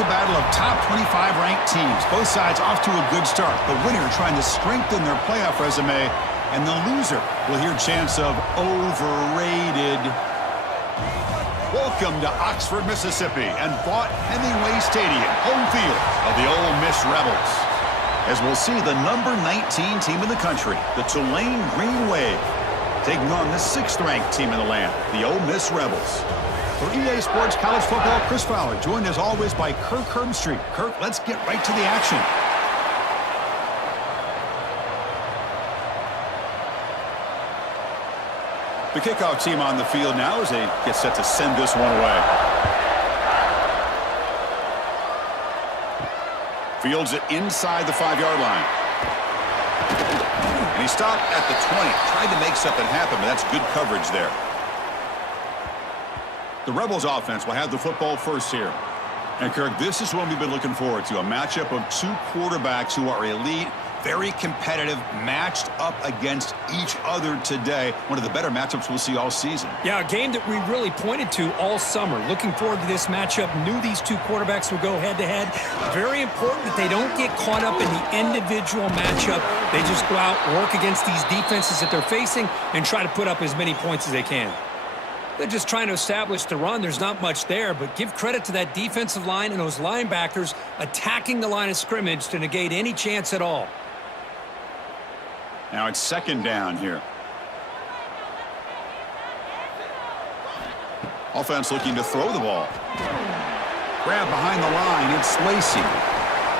A battle of top 25 ranked teams. Both sides off to a good start. The winner trying to strengthen their playoff resume, and the loser will hear chants of overrated. Welcome to Oxford, Mississippi, and Vaught Hemingway Stadium, home field of the Ole Miss Rebels. As we'll see the number 19 team in the country, the Tulane Green Wave, taking on the 6th-ranked team in the land, the Ole Miss Rebels. For EA Sports College Football, Chris Fowler, joined as always by Kirk Herbstreit. Kirk, let's get right to the action. The kickoff team on the field now as they get set to send this one away. Fields it inside the 5-yard line. And he stopped at the 20. Tried to make something happen, but that's good coverage there. The Rebels offense will have the football first here. And, Kirk, this is one we've been looking forward to, a matchup of two quarterbacks who are elite, very competitive, matched up against each other today. One of the better matchups we'll see all season. Yeah, a game that we really pointed to all summer. Looking forward to this matchup. Knew these two quarterbacks would go head-to-head. Very important that they don't get caught up in the individual matchup. They just go out, work against these defenses that they're facing, and try to put up as many points as they can. They're just trying to establish the run. There's not much there, but give credit to that defensive line and those linebackers attacking the line of scrimmage to negate any chance at all. Now it's 2nd down here. Offense looking to throw the ball. Grab behind the line. It's Lacey.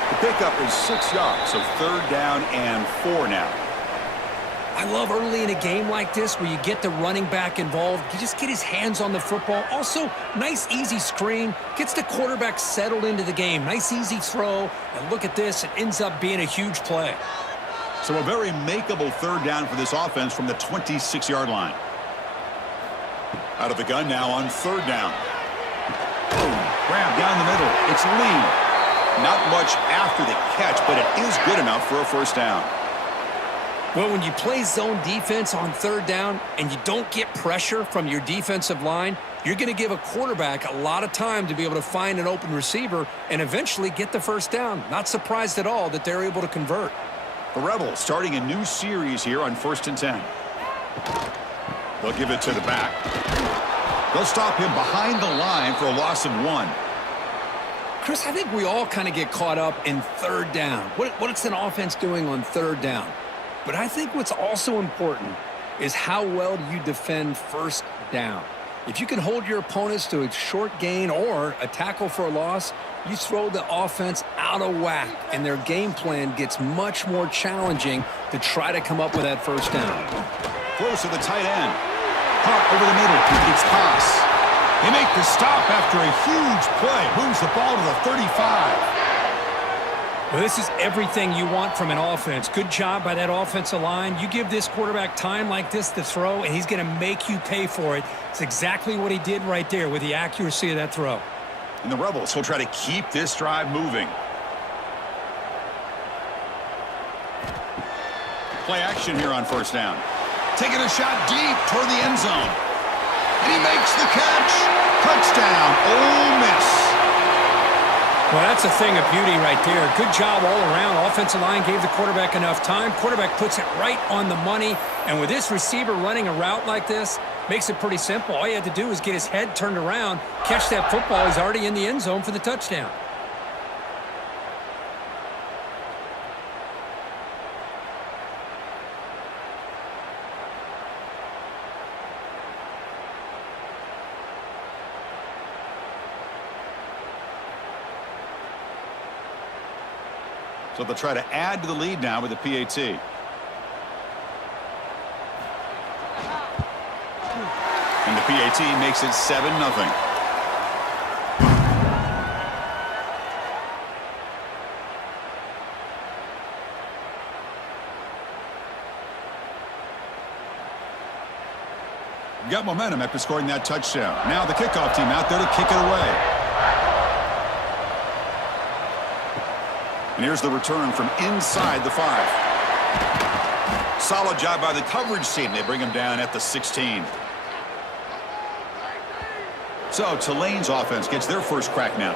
The pickup is 6 yards, so 3rd down and 4 now. I love early in a game like this where you get the running back involved. You just get his hands on the football. Also, nice, easy screen. Gets the quarterback settled into the game. Nice, easy throw. And look at this. It ends up being a huge play. So a very makeable 3rd down for this offense from the 26-yard line. Out of the gun now on 3rd down. Boom. Grab down the middle. It's Lee. Not much after the catch, but it is good enough for a 1st down. Well, when you play zone defense on 3rd down and you don't get pressure from your defensive line, you're going to give a quarterback a lot of time to be able to find an open receiver and eventually get the 1st down. Not surprised at all that they're able to convert. The Rebels starting a new series here on 1st and 10. They'll give it to the back. They'll stop him behind the line for a loss of 1. Chris, I think we all kind of get caught up in 3rd down. What's an offense doing on 3rd down? But I think what's also important is how well do you defend 1st down. If you can hold your opponents to a short gain or a tackle for a loss, you throw the offense out of whack, and their game plan gets much more challenging to try to come up with that 1st down. Close to the tight end. Caught over the middle. It's pass. They make the stop after a huge play. Moves the ball to the 35. Well, this is everything you want from an offense. Good job by that offensive line. You give this quarterback time like this to throw, and he's going to make you pay for it. It's exactly what he did right there with the accuracy of that throw. And the Rebels will try to keep this drive moving. Play action here on 1st down. Taking a shot deep toward the end zone. And he makes the catch. Touchdown, Ole Miss. Well, that's a thing of beauty right there. Good job all around. Offensive line gave the quarterback enough time. Quarterback puts it right on the money. And with this receiver running a route like this, makes it pretty simple. All you had to do is get his head turned around, catch that football. He's already in the end zone for the touchdown. So they'll try to add to the lead now with the PAT. And the PAT makes it 7-0. Got momentum after scoring that touchdown. Now the kickoff team out there to kick it away. And here's the return from inside the 5. Solid job by the coverage team. They bring him down at the 16. So Tulane's offense gets their first crack now.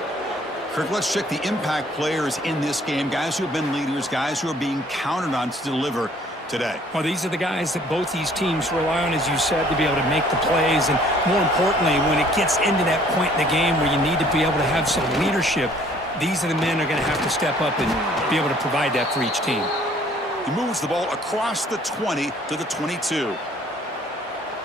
Kirk, let's check the impact players in this game, guys who have been leaders, guys who are being counted on to deliver today. Well, these are the guys that both these teams rely on, as you said, to be able to make the plays. And more importantly, when it gets into that point in the game where you need to be able to have some leadership, these are the men who are going to have to step up and be able to provide that for each team. He moves the ball across the 20 to the 22.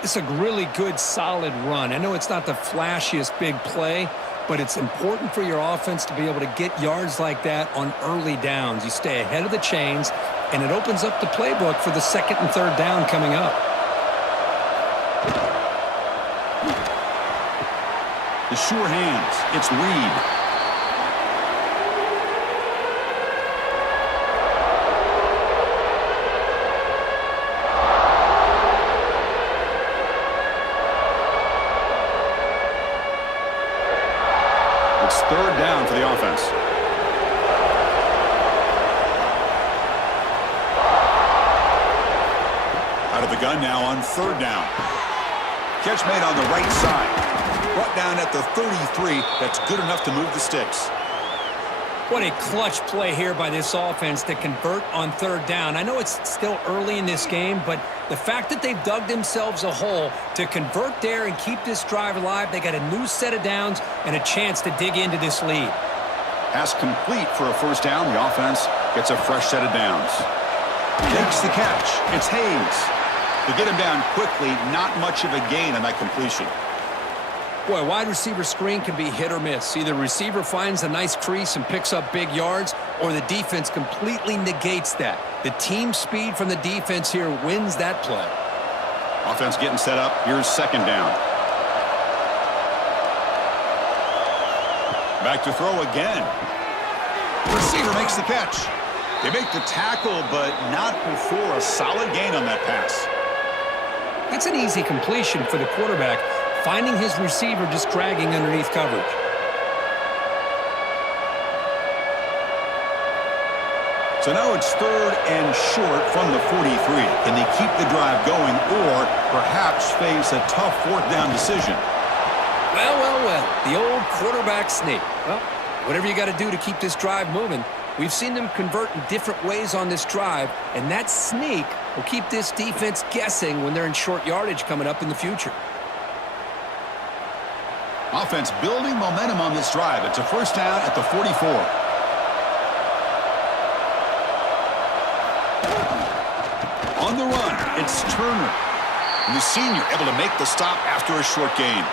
It's a really good, solid run. I know it's not the flashiest big play, but it's important for your offense to be able to get yards like that on early downs. You stay ahead of the chains, and it opens up the playbook for the second and third down coming up. The sure hands. It's Reed. It's third down for the offense. Out of the gun now on third down. Catch made on the right side. Brought down at the 33. That's good enough to move the sticks. What a clutch play here by this offense to convert on third down. I know it's still early in this game, but the fact that they've dug themselves a hole to convert there and keep this drive alive, they got a new set of downs and a chance to dig into this lead. Pass complete for a first down. The offense gets a fresh set of downs. Makes the catch. It's Hayes. To get him down quickly, not much of a gain on that completion. Boy, wide receiver screen can be hit or miss. Either receiver finds a nice crease and picks up big yards, or the defense completely negates that. The team speed from the defense here wins that play. Offense getting set up. Here's second down. Back to throw again. Receiver makes the catch. They make the tackle, but not before a solid gain on that pass. That's an easy completion for the quarterback, finding his receiver just dragging underneath coverage. So now it's third and short from the 43. Can they keep the drive going or perhaps face a tough fourth down decision? Well, the old quarterback sneak. Well, whatever you got to do to keep this drive moving. We've seen them convert in different ways on this drive, and that sneak will keep this defense guessing when they're in short yardage coming up in the future. Offense building momentum on this drive. It's a first down at the 44. On the run, it's Turner. And the senior able to make the stop after a short gain.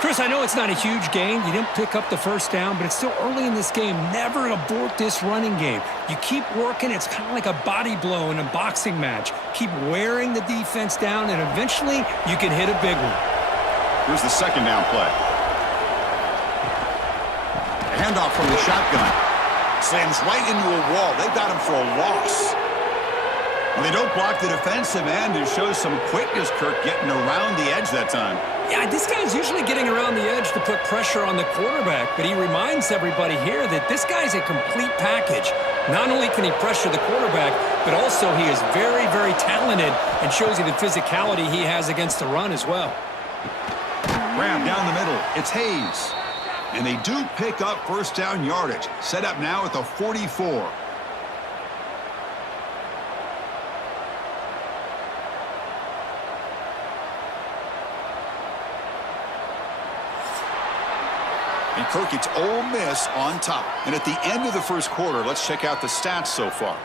Chris, I know it's not a huge gain. You didn't pick up the first down, but it's still early in this game. Never abort this running game. You keep working. It's kind of like a body blow in a boxing match. Keep wearing the defense down, and eventually you can hit a big one. Here's the second down play. A handoff from the shotgun. Slams right into a wall. They've got him for a loss. When they don't block the defensive end, it shows some quickness, Kirk, getting around the edge that time. Yeah, this guy's usually getting around the edge to put pressure on the quarterback, but he reminds everybody here that this guy's a complete package. Not only can he pressure the quarterback, but also he is very, very talented and shows you the physicality he has against the run as well. Grab down the middle. It's Hayes. And they do pick up first down yardage. Set up now at the 44. And Kirk, it's Ole Miss on top. And at the end of the first quarter, let's check out the stats so far.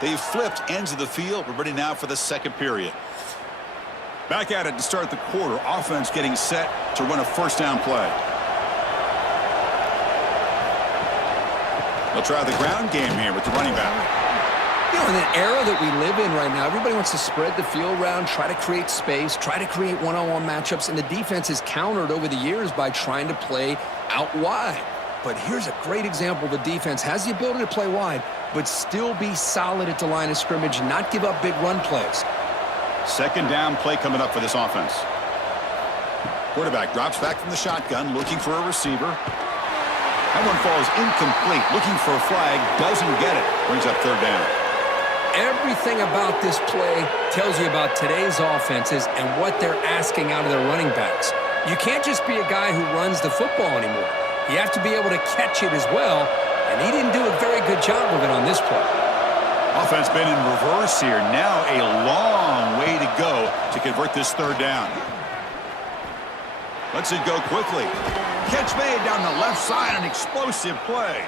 They've flipped ends of the field. We're ready now for the second period. Back at it to start the quarter. Offense getting set to run a first down play. They'll try the ground game here with the running back. You know, in an era that we live in right now, everybody wants to spread the field around, try to create space, try to create one-on-one matchups, and the defense is countered over the years by trying to play out wide. But here's a great example. The defense has the ability to play wide, but still be solid at the line of scrimmage and not give up big run plays. Second down play coming up for this offense. Quarterback drops back from the shotgun, looking for a receiver. That one falls incomplete, looking for a flag, doesn't get it. Brings up third down. everything about this play tells you about today's offenses and what they're asking out of their running backs. You can't just be a guy who runs the football anymore. You have to be able to catch it as well, and he didn't do a very good job of it on this play. Offense been in reverse here. Now a long way to go to convert this third down. Lets it go quickly. Catch made down the left side, an explosive play.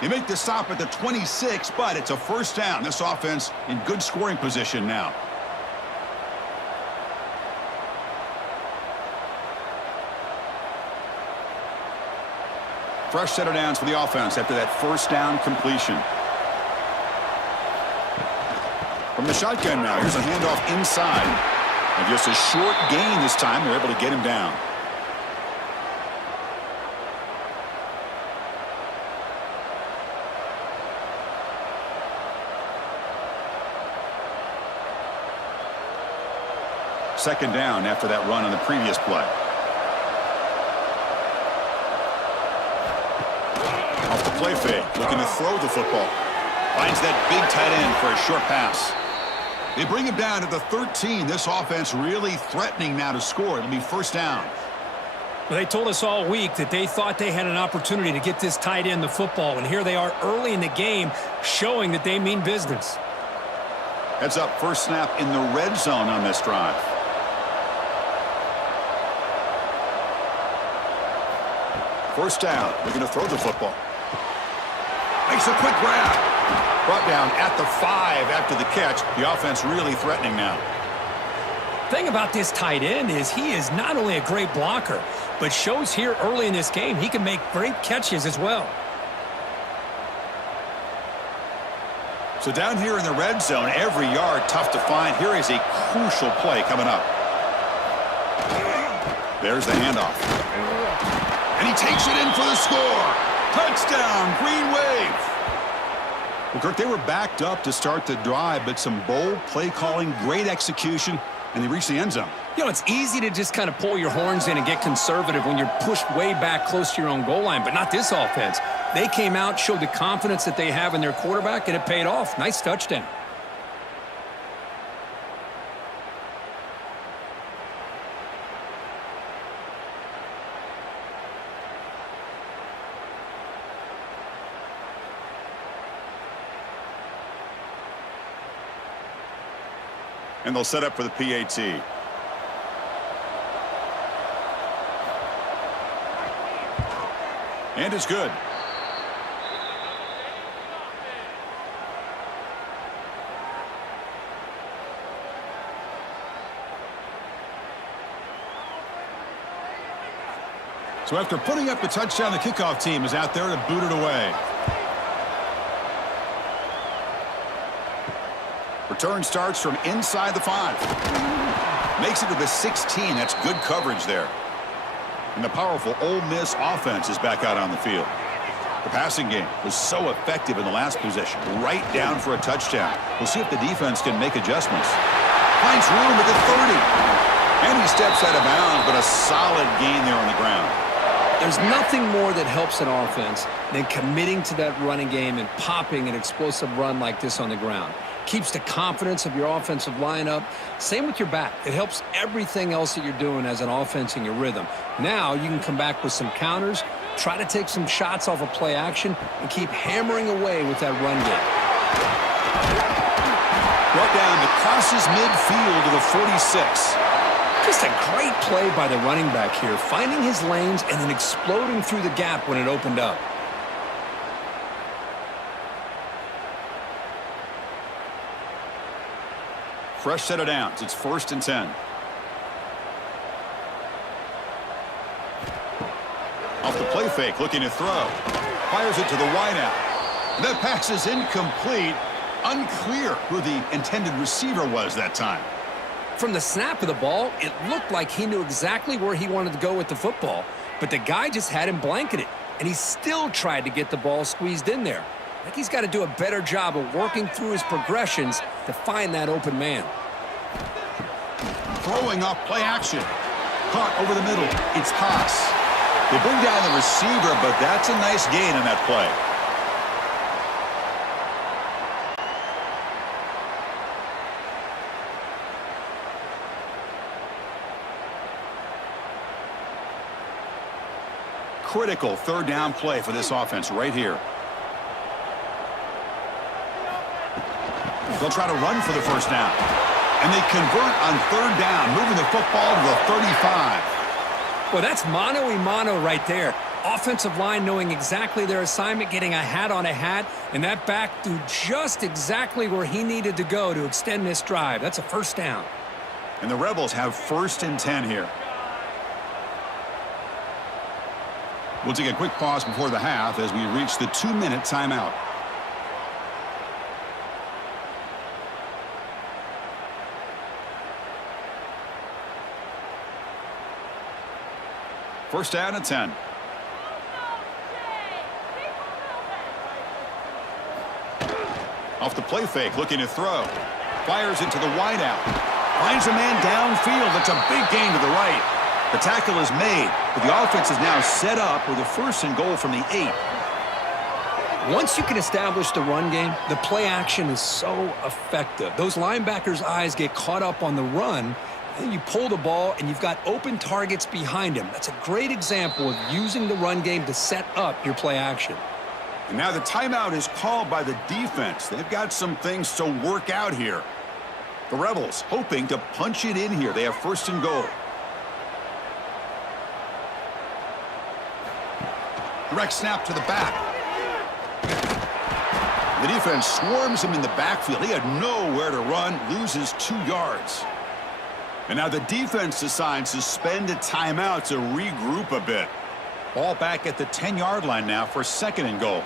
They make the stop at the 26, but it's a first down. This offense in good scoring position now. Fresh set of downs for the offense after that first down completion. From the shotgun now, here's a handoff inside. And just a short gain this time. They're able to get him down. Second down after that run on the previous play. Off the play fake, looking to throw the football. Finds that big tight end for a short pass. They bring him down to the 13. This offense really threatening now to score. It'll be first down. Well, they told us all week that they thought they had an opportunity to get this tight end the football, and here they are early in the game showing that they mean business. Heads up, first snap in the red zone on this drive. First down, looking to throw the football. Makes a quick grab. Brought down at the 5 after the catch. The offense really threatening now. Thing about this tight end is he is not only a great blocker, but shows here early in this game he can make great catches as well. So down here in the red zone, every yard tough to find. Here is a crucial play coming up. There's the handoff. And he takes it in for the score. Touchdown, Green Wave. Well, Kirk, they were backed up to start the drive, but some bold play calling, great execution, and they reached the end zone. You know, it's easy to just kind of pull your horns in and get conservative when you're pushed way back close to your own goal line, but not this offense. They came out, showed the confidence that they have in their quarterback, and it paid off. Nice touchdown. And they'll set up for the PAT. And it's good. So after putting up the touchdown, the kickoff team is out there to boot it away. Return starts from inside the 5. Makes it to the 16. That's good coverage there. And the powerful Ole Miss offense is back out on the field. The passing game was so effective in the last possession. Right down for a touchdown. We'll see if the defense can make adjustments. Finds room at the 30. And he steps out of bounds, but a solid gain there on the ground. There's nothing more that helps an offense than committing to that running game and popping an explosive run like this on the ground. Keeps the confidence of your offensive lineup. Same with your back. It helps everything else that you're doing as an offense in your rhythm. Now you can come back with some counters, try to take some shots off of play action, and keep hammering away with that run game. Brought down to crosses midfield to the 46. Just a great play by the running back here, finding his lanes and then exploding through the gap when it opened up. Fresh set of downs. It's 1st and 10. Off the play fake, looking to throw. Fires it to the wideout. That pass is incomplete. Unclear who the intended receiver was that time. From the snap of the ball, it looked like he knew exactly where he wanted to go with the football, but the guy just had him blanketed, and he still tried to get the ball squeezed in there. I think he's got to do a better job of working through his progressions to find that open man. Throwing off play action. Caught over the middle. It's Haas. They bring down the receiver, but that's a nice gain in that play. critical third down play for this offense right here. They'll try to run for the first down. And they convert on third down, moving the football to the 35. Well, that's mano-a-mano right there. Offensive line knowing exactly their assignment, getting a hat on a hat, and that back threw just exactly where he needed to go to extend this drive. That's a first down. And the Rebels have 1st and 10 here. We'll take a quick pause before the half as we reach the 2-minute timeout. First down and 10. Off the play fake, looking to throw. Fires it to the wideout. Finds a man downfield. It's a big gain to the right. The tackle is made, but the offense is now set up with a 1st and goal from the 8. Once you can establish the run game, the play action is so effective. Those linebackers' eyes get caught up on the run, and you pull the ball, and you've got open targets behind him. That's a great example of using the run game to set up your play action. And now the timeout is called by the defense. They've got some things to work out here. The Rebels hoping to punch it in here. They have 1st and goal. Direct snap to the back. The defense swarms him in the backfield. He had nowhere to run, loses 2 yards. And now the defense decides to spend a timeout to regroup a bit. Ball back at the 10-yard line now for 2nd and goal.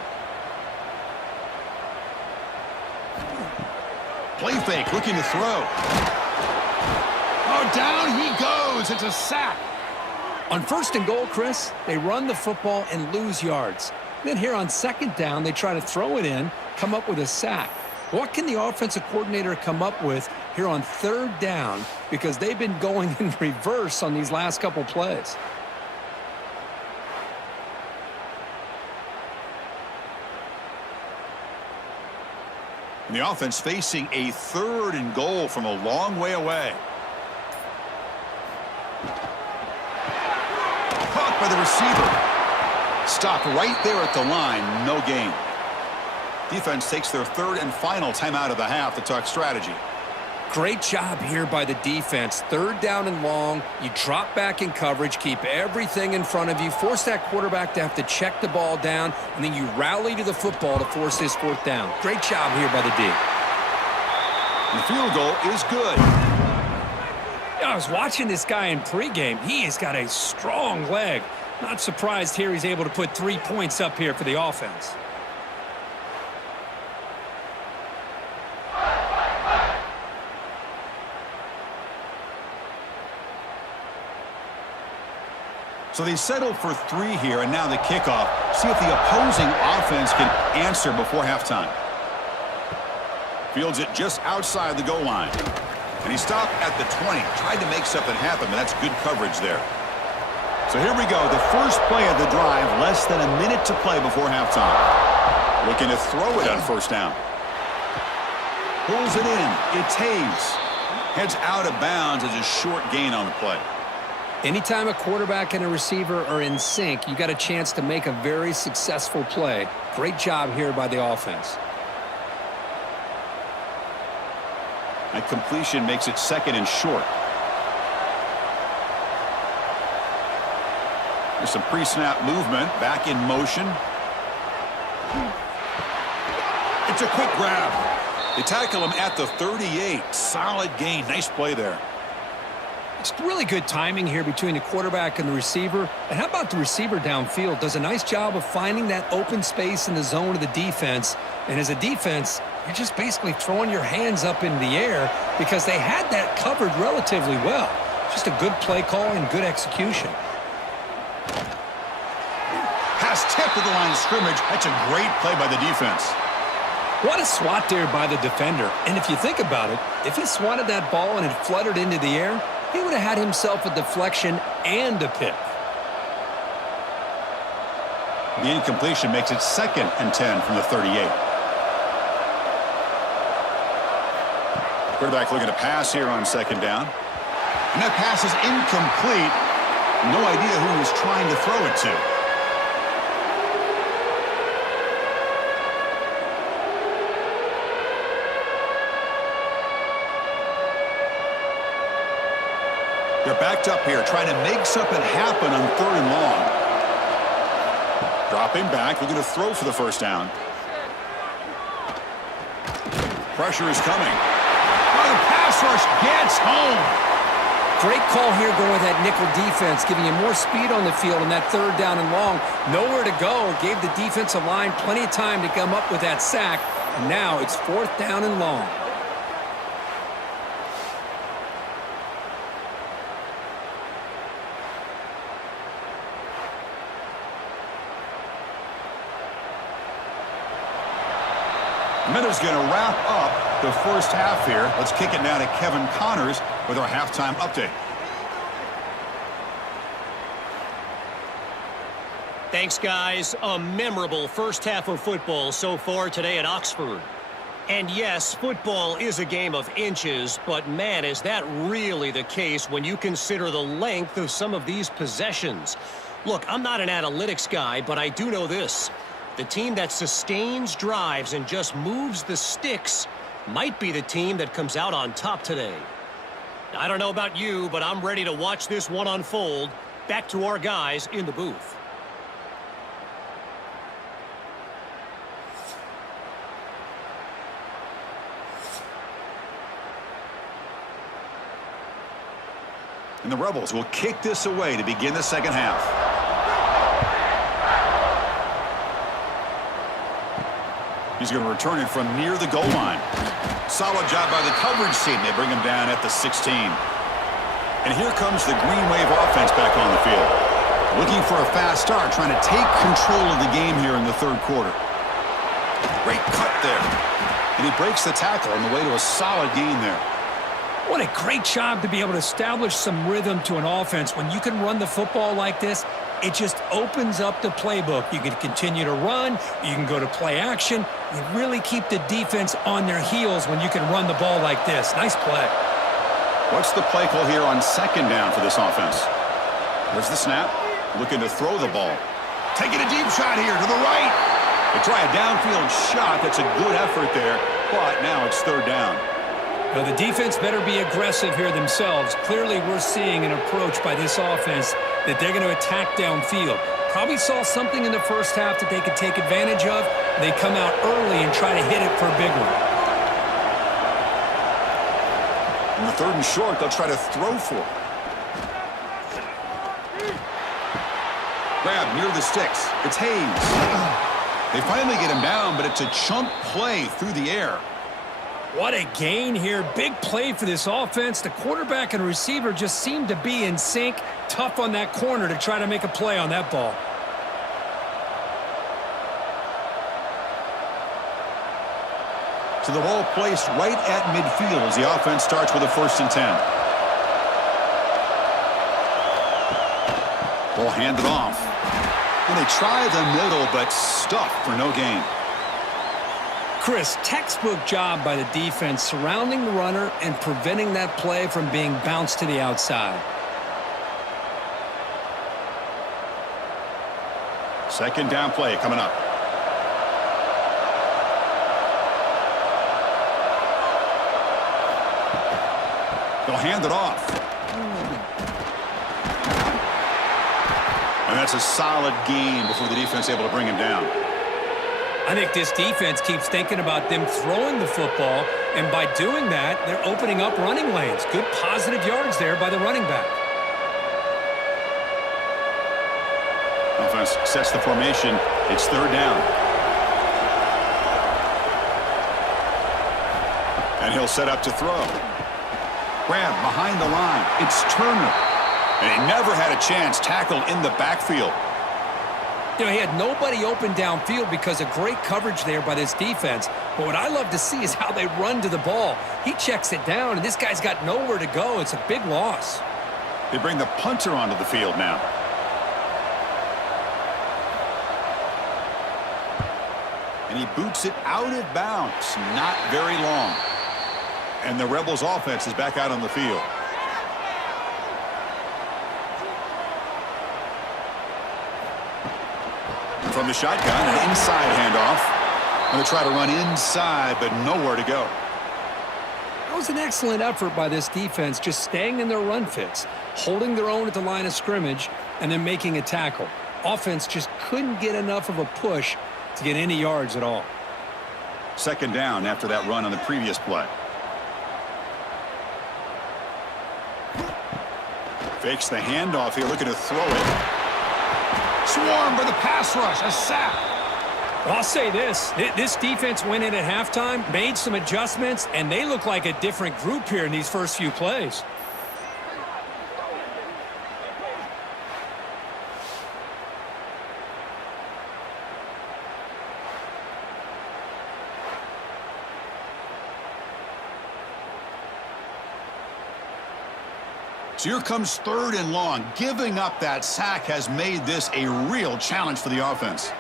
Play fake, looking to throw. Oh, down he goes. It's a sack. On 1st and goal, Chris, they run the football and lose yards. Then here on 2nd down, they try to throw it in, come up with a sack. What can the offensive coordinator come up with here on 3rd down? Because they've been going in reverse on these last couple plays. And the offense facing a 3rd and goal from a long way away. Caught by the receiver. Stopped right there at the line. No gain. Defense takes their 3rd and final timeout of the half to talk strategy. Great job here by the defense. 3rd down and long. You drop back in coverage, keep everything in front of you, force that quarterback to have to check the ball down, and then you rally to the football to force this 4th down. Great job here by the D. And the field goal is good. I was watching this guy in pregame. He has got a strong leg. Not surprised here he's able to put 3 points up here for the offense. So they settle for 3 here, and now the kickoff. See if the opposing offense can answer before halftime. Fields it just outside the goal line. And he stopped at the 20. Tried to make something happen, but that's good coverage there. So here we go. The first play of the drive, less than a minute to play before halftime. Looking to throw it on 1st down. Pulls it in. It's Hayes. Heads out of bounds as a short gain on the play. Anytime a quarterback and a receiver are in sync, you got a chance to make a very successful play. Great job here by the offense. That completion makes it 2nd and short. There's some pre-snap movement, back in motion. It's a quick grab. They tackle him at the 38. Solid gain. Nice play there. It's really good timing here between the quarterback and the receiver. And how about the receiver downfield? Does a nice job of finding that open space in the zone of the defense. And as a defense, you're just basically throwing your hands up in the air because they had that covered relatively well. Just a good play call and good execution. Pass tipped to the line of scrimmage. That's a great play by the defense. What a swat there by the defender. And if you think about it, if he swatted that ball and it fluttered into the air, he would have had himself a deflection and a pick. The incompletion makes it 2nd and 10 from the 38. Quarterback looking to pass here on 2nd down. And that pass is incomplete. No idea who he was trying to throw it to. They're backed up here, trying to make something happen on 3rd and long. Dropping back, looking to throw for the first down. Pressure is coming. Oh, the pass rush gets home. Great call here going with that nickel defense, giving you more speed on the field on that 3rd down and long. Nowhere to go. Gave the defensive line plenty of time to come up with that sack. And now it's 4th down and long. Minutes going to wrap up the first half here. Let's kick it now to Kevin Connors with our halftime update. Thanks, guys. A memorable first half of football so far today at Oxford. And yes, football is a game of inches, but man, is that really the case when you consider the length of some of these possessions. Look, I'm not an analytics guy, but I do know this. The team that sustains drives and just moves the sticks might be the team that comes out on top today. I don't know about you, but I'm ready to watch this one unfold. Back to our guys in the booth. And the Rebels will kick this away to begin the second half. He's going to return it from near the goal line. Solid job by the coverage team. They bring him down at the 16. And here comes the Green Wave offense back on the field. Looking for a fast start, trying to take control of the game here in the 3rd quarter. Great cut there. And he breaks the tackle on the way to a solid gain there. What a great job to be able to establish some rhythm to an offense. When you can run the football like this, it just opens up the playbook. You can continue to run. You can go to play action. You really keep the defense on their heels when you can run the ball like this. Nice play. What's the play call here on 2nd down for this offense? There's the snap. Looking to throw the ball. Taking a deep shot here to the right. They try a downfield shot. That's a good effort there. But now it's 3rd down. Well, the defense better be aggressive here themselves. Clearly, we're seeing an approach by this offense that they're going to attack downfield. Probably saw something in the first half that they could take advantage of. They come out early and try to hit it for a big one. In the 3rd and short, they'll try to throw for it. Grab near the sticks. It's Hayes. They finally get him down, but it's a chunk play through the air. What a gain here. Big play for this offense. The quarterback and receiver just seem to be in sync. Tough on that corner to try to make a play on that ball. So the ball placed right at midfield as the offense starts with a 1st and 10. Ball handed off. And they try the middle, but stuffed for no gain. Chris, textbook job by the defense surrounding the runner and preventing that play from being bounced to the outside. 2nd down play coming up. They'll hand it off. And that's a solid gain before the defense able to bring him down. I think this defense keeps thinking about them throwing the football, and by doing that, they're opening up running lanes. Good positive yards there by the running back. Offense sets the formation. It's 3rd down. And he'll set up to throw. Grab behind the line. It's Turner. And he never had a chance tackled in the backfield. You know, he had nobody open downfield because of great coverage there by this defense. But what I love to see is how they run to the ball. He checks it down, and this guy's got nowhere to go. It's a big loss. They bring the punter onto the field now. And he boots it out of bounds. Not very long. And the Rebels offense is back out on the field. From the shotgun, an inside handoff. Going to try to run inside, but nowhere to go. That was an excellent effort by this defense, just staying in their run fits, holding their own at the line of scrimmage, and then making a tackle. Offense just couldn't get enough of a push to get any yards at all. Second down after that run on the previous play. Fakes the handoff here, looking to throw it. Swarmed by the pass rush, a sack. Well, I'll say this. This defense went in at halftime, made some adjustments, and they look like a different group here in these first few plays. So here comes third and long. Giving up that sack has made this a real challenge for the offense.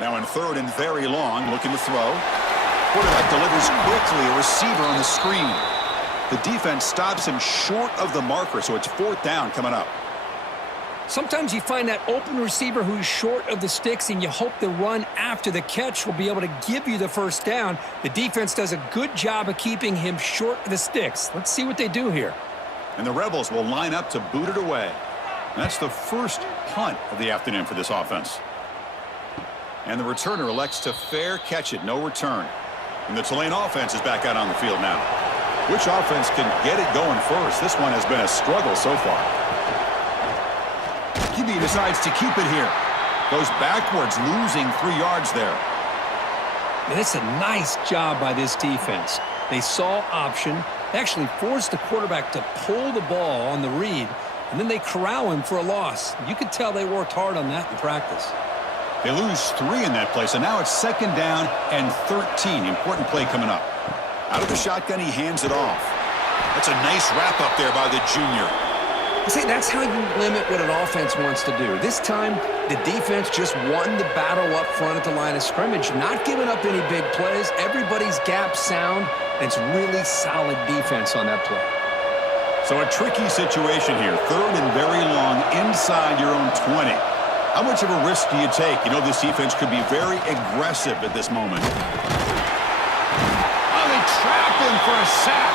Now in third and very long, looking to throw. Quarterback delivers quickly, a receiver on the screen. The defense stops him short of the marker, so it's fourth down coming up. Sometimes you find that open receiver who's short of the sticks, and you hope the run after the catch will be able to give you the first down. The defense does a good job of keeping him short of the sticks. Let's see what they do here. And the Rebels will line up to boot it away. That's the first punt of the afternoon for this offense. And the returner elects to fair catch it, no return. And the Tulane offense is back out on the field now. Which offense can get it going first? This one has been a struggle so far. QB decides to keep it here. Goes backwards, losing 3 yards there. And it's a nice job by this defense. They saw option. They actually forced the quarterback to pull the ball on the read, and then they corral him for a loss. You could tell they worked hard on that in practice. They lose 3 in that play, so now it's second down and 13. Important play coming up. Out of the shotgun, he hands it off. That's a nice wrap up there by the junior. See, that's how you limit what an offense wants to do. This time, the defense just won the battle up front at the line of scrimmage, not giving up any big plays. Everybody's gap sound, and it's really solid defense on that play. So a tricky situation here. Third and very long inside your own 20. How much of a risk do you take? You know this defense could be very aggressive at this moment. Oh, they trap him for a sack.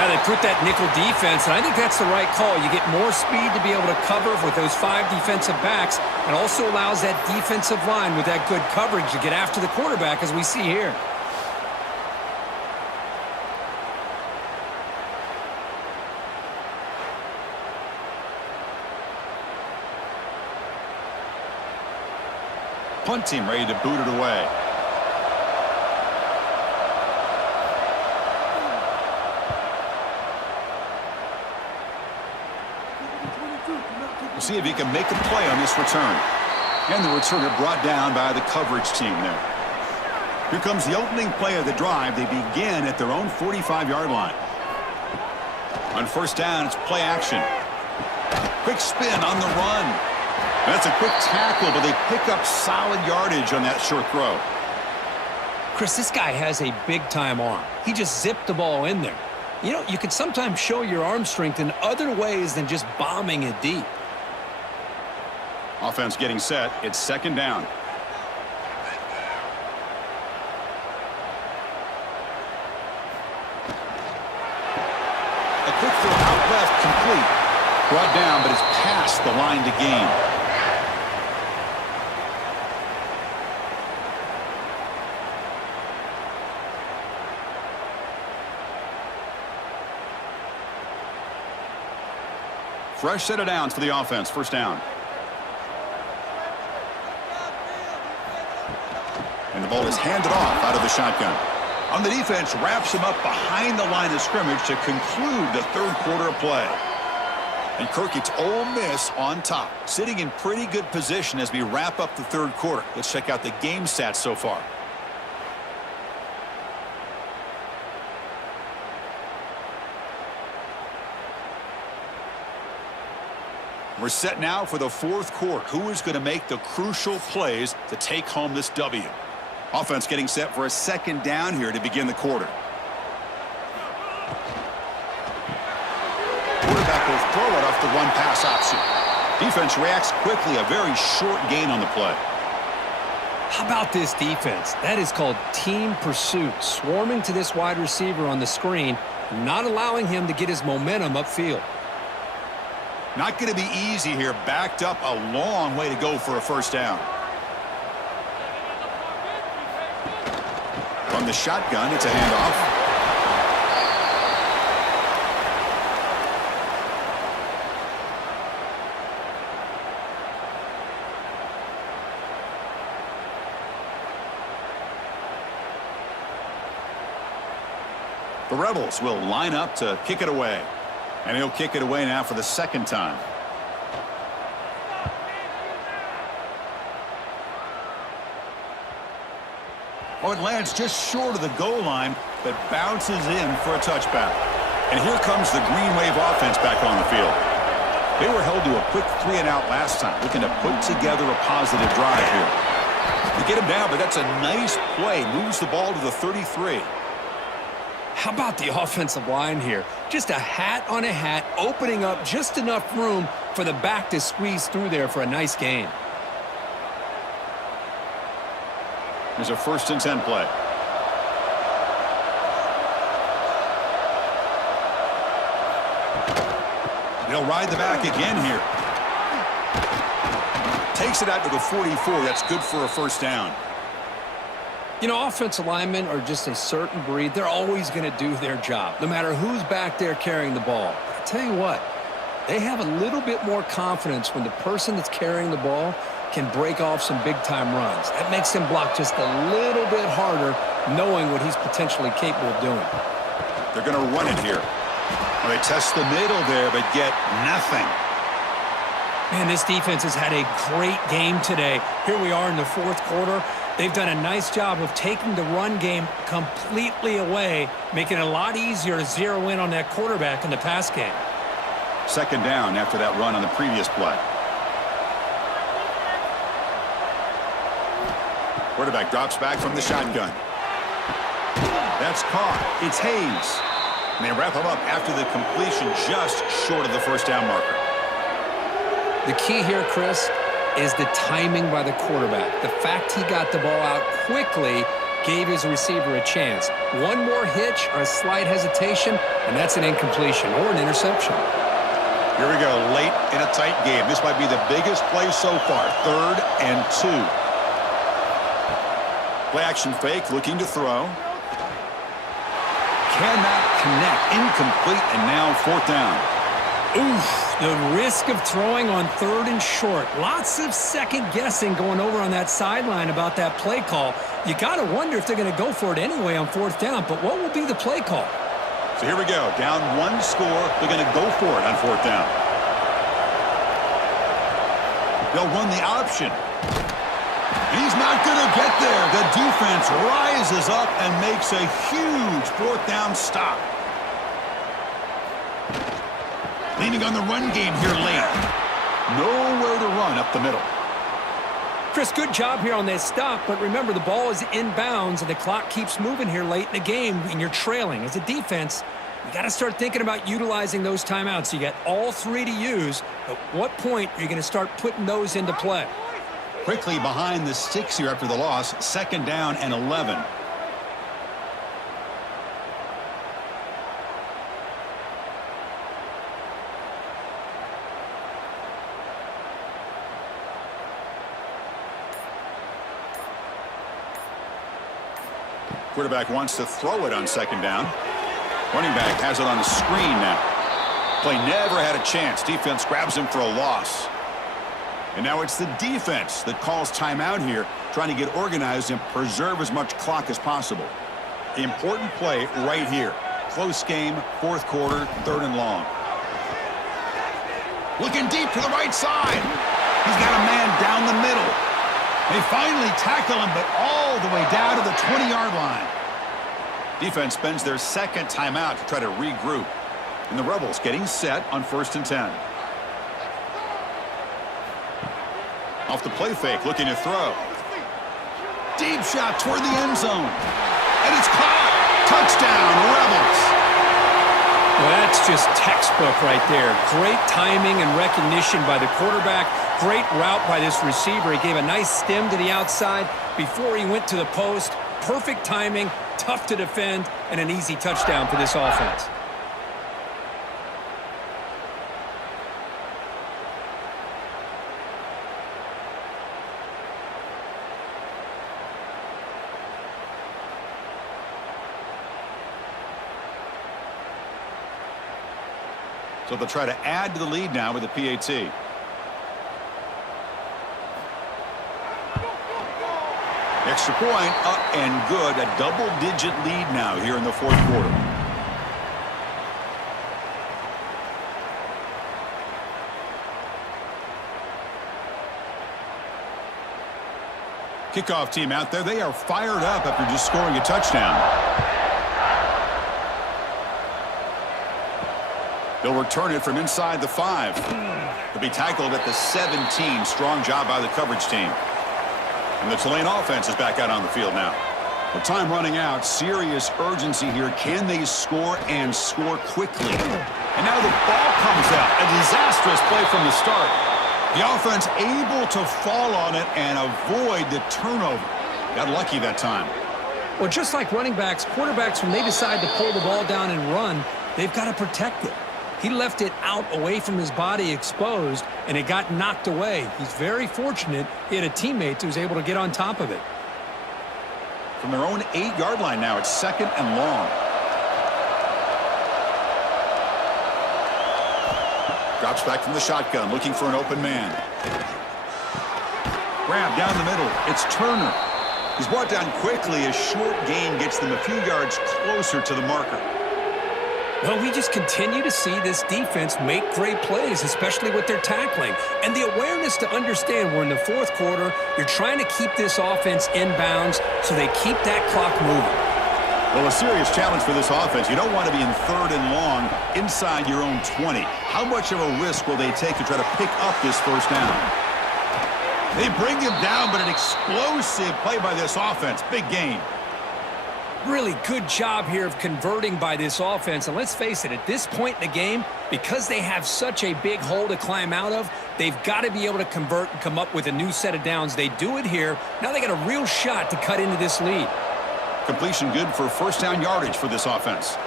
Now they put that nickel defense, and I think that's the right call. You get more speed to be able to cover with those 5 defensive backs, and also allows that defensive line with that good coverage to get after the quarterback, as we see here. Punt team ready to boot it away. We'll see if he can make a play on this return. And the returner brought down by the coverage team there. Here comes the opening play of the drive. They begin at their own 45-yard line. On first down, it's play action. Quick spin on the run. That's a quick tackle, but they pick up solid yardage on that short throw. Chris, this guy has a big-time arm. He just zipped the ball in there. You know, you can sometimes show your arm strength in other ways than just bombing it deep. Offense getting set. It's second down. A quick throw out left, complete. Brought down, but it's past the line to gain. Fresh set of downs for the offense. First down. And the ball is handed off out of the shotgun. On the defense, wraps him up behind the line of scrimmage to conclude the third quarter of play. And Kirk, it's Ole Miss on top, sitting in pretty good position as we wrap up the third quarter. Let's check out the game stats so far. We're set now for the fourth quarter. Who is going to make the crucial plays to take home this W? Offense getting set for a second down here to begin the quarter. Quarterback will throw it off the run-pass option. Defense reacts quickly, a very short gain on the play. How about this defense? That is called team pursuit, swarming to this wide receiver on the screen, not allowing him to get his momentum upfield. Not going to be easy here. Backed up a long way to go for a first down. From the shotgun, it's a handoff. The Rebels will line up to kick it away. And he'll kick it away now for the second time. Oh, it lands just short of the goal line, but bounces in for a touchback. And here comes the Green Wave offense back on the field. They were held to a quick 3-and-out last time, looking to put together a positive drive here. They get him down, but that's a nice play. Moves the ball to the 33. How about the offensive line here? Just a hat on a hat, opening up just enough room for the back to squeeze through there for a nice gain. There's a 1st and 10 play. They'll ride the back again here. Takes it out to the 44. That's good for a first down. You know, offensive linemen are just a certain breed. They're always going to do their job, no matter who's back there carrying the ball. I tell you what, they have a little bit more confidence when the person that's carrying the ball can break off some big-time runs. That makes him block just a little bit harder, knowing what he's potentially capable of doing. They're going to run it here. Well, they test the middle there, but get nothing. Man, this defense has had a great game today. Here we are in the 4th quarter. They've done a nice job of taking the run game completely away, making it a lot easier to zero in on that quarterback in the pass game. Second down after that run on the previous play. Quarterback drops back from the shotgun. That's caught. It's Hayes. And they wrap him up after the completion just short of the first down marker. The key here, Chris, is the timing by the quarterback. The fact he got the ball out quickly gave his receiver a chance. One more hitch or a slight hesitation, and that's an incompletion or an interception. Here we go, late in a tight game. This might be the biggest play so far. 3rd and 2. Play action fake, looking to throw. Cannot connect. Incomplete, and now 4th down. Oof, the risk of throwing on 3rd and short. Lots of second guessing going over on that sideline about that play call. You got to wonder if they're going to go for it anyway on 4th down, but what will be the play call? So here we go, down 1 score. They're going to go for it on 4th down. They'll run the option. He's not going to get there. The defense rises up and makes a huge 4th down stop. Leaning on the run game here late. Nowhere to run up the middle. Chris, good job here on that stop, but remember the ball is inbounds and the clock keeps moving here late in the game and you're trailing. As a defense, you got to start thinking about utilizing those timeouts. You got all 3 to use. At what point are you going to start putting those into play? Quickly behind the sticks here after the loss. 2nd down and 11. Quarterback wants to throw it on 2nd down. Running back has it on the screen now. Play never had a chance. Defense grabs him for a loss. And now it's the defense that calls timeout here, trying to get organized and preserve as much clock as possible. Important play right here. Close game, 4th quarter, 3rd and long. Looking deep to the right side. He's got a man down the middle. They finally tackle him, but all the way down to the 20-yard line. Defense spends their 2nd timeout to try to regroup. And the Rebels getting set on 1st and 10. Off the play fake, looking to throw. Deep shot toward the end zone. And it's caught. Touchdown, Rebels. Well, that's just textbook right there. Great timing and recognition by the quarterback. Great route by this receiver. He gave a nice stem to the outside before he went to the post. Perfect timing, tough to defend, and an easy touchdown for this offense. So they'll try to add to the lead now with a PAT. Extra point, up and good. A double-digit lead now here in the fourth quarter. Kickoff team out there. They are fired up after just scoring a touchdown. They'll return it from inside the 5. They'll be tackled at the 17. Strong job by the coverage team. And the Tulane offense is back out on the field now. The time running out. Serious urgency here. Can they score and score quickly? And now the ball comes out. A disastrous play from the start. The offense able to fall on it and avoid the turnover. Got lucky that time. Well, just like running backs, quarterbacks, when they decide to pull the ball down and run, they've got to protect it. He left it out away from his body exposed, and it got knocked away. He's very fortunate he had a teammate who was able to get on top of it. From their own 8-yard line now, it's 2nd and long. Drops back from the shotgun, looking for an open man. Grab down the middle. It's Turner. He's brought down quickly. A short gain gets them a few yards closer to the marker. Well, we just continue to see this defense make great plays, especially with their tackling. And the awareness to understand we're in the fourth quarter, you're trying to keep this offense in bounds so they keep that clock moving. Well, a serious challenge for this offense. You don't want to be in 3rd and long inside your own 20. How much of a risk will they take to try to pick up this first down? They bring him down, but an explosive play by this offense. Big gain. Really good job here of converting by this offense. And let's face it, at this point in the game, because they have such a big hole to climb out of, they've got to be able to convert and come up with a new set of downs. They do it here. Now they got a real shot to cut into this lead. Completion good for first down yardage for this offense.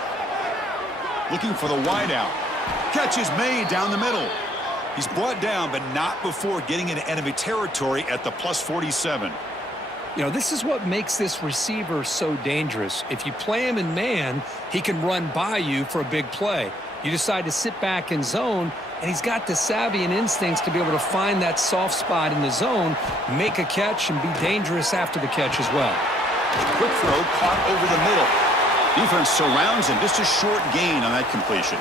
Looking for the wideout. Catch is made down the middle. He's brought down, but not before getting into enemy territory at the +47. You know, this is what makes this receiver so dangerous. If you play him in man, he can run by you for a big play. You decide to sit back in zone, and he's got the savvy and instincts to be able to find that soft spot in the zone, make a catch, and be dangerous after the catch as well. Quick throw caught over the middle. Defense surrounds him. Just a short gain on that completion.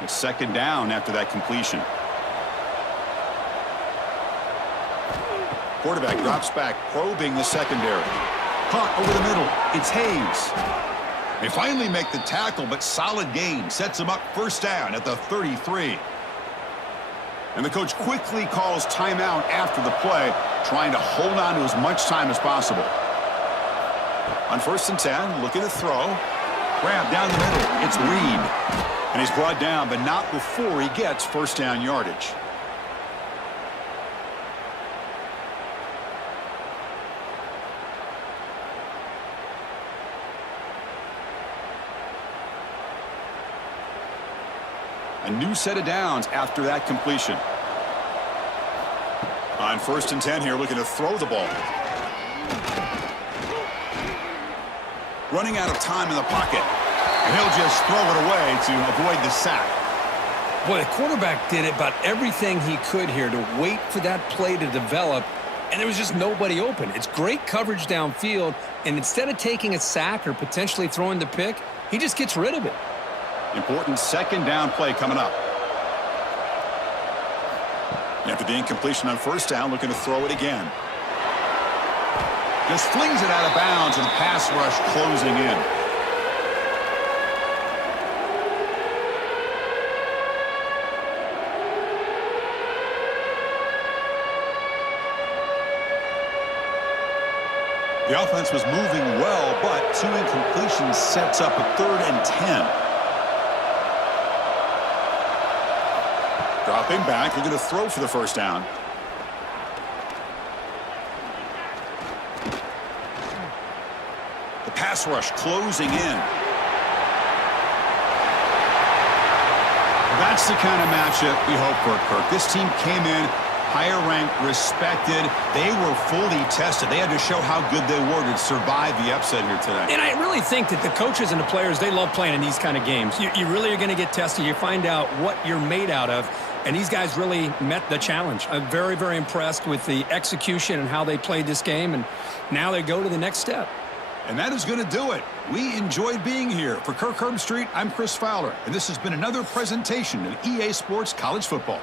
It's 2nd down after that completion. Quarterback drops back, probing the secondary. Caught over the middle. It's Hayes. They finally make the tackle, but solid gain sets him up first down at the 33. And the coach quickly calls timeout after the play, trying to hold on to as much time as possible. On 1st and 10, looking to throw. Grab down the middle. It's Reed. And he's brought down, but not before he gets first down yardage. A new set of downs after that completion. On 1st and 10 here, looking to throw the ball. Running out of time in the pocket. And he'll just throw it away to avoid the sack. Boy, the quarterback did about everything he could here to wait for that play to develop, and there was just nobody open. It's great coverage downfield, and instead of taking a sack or potentially throwing the pick, he just gets rid of it. Important 2nd down play coming up. After the incompletion on 1st down, looking to throw it again. Just flings it out of bounds, and the pass rush closing in. The offense was moving well, but 2 incompletions sets up a 3rd and 10. Dropping back, they're going to throw for the first down. The pass rush closing in. That's the kind of matchup we hope for, Kirk. This team came in higher ranked, respected. They were fully tested. They had to show how good they were to survive the upset here today. And I really think that the coaches and the players, they love playing in these kind of games. You really are going to get tested. You find out what you're made out of. And these guys really met the challenge. I'm very, very impressed with the execution and how they played this game. And now they go to the next step. And that is going to do it. We enjoyed being here. For Kirk Herbstreit, I'm Chris Fowler. And this has been another presentation of EA Sports College Football.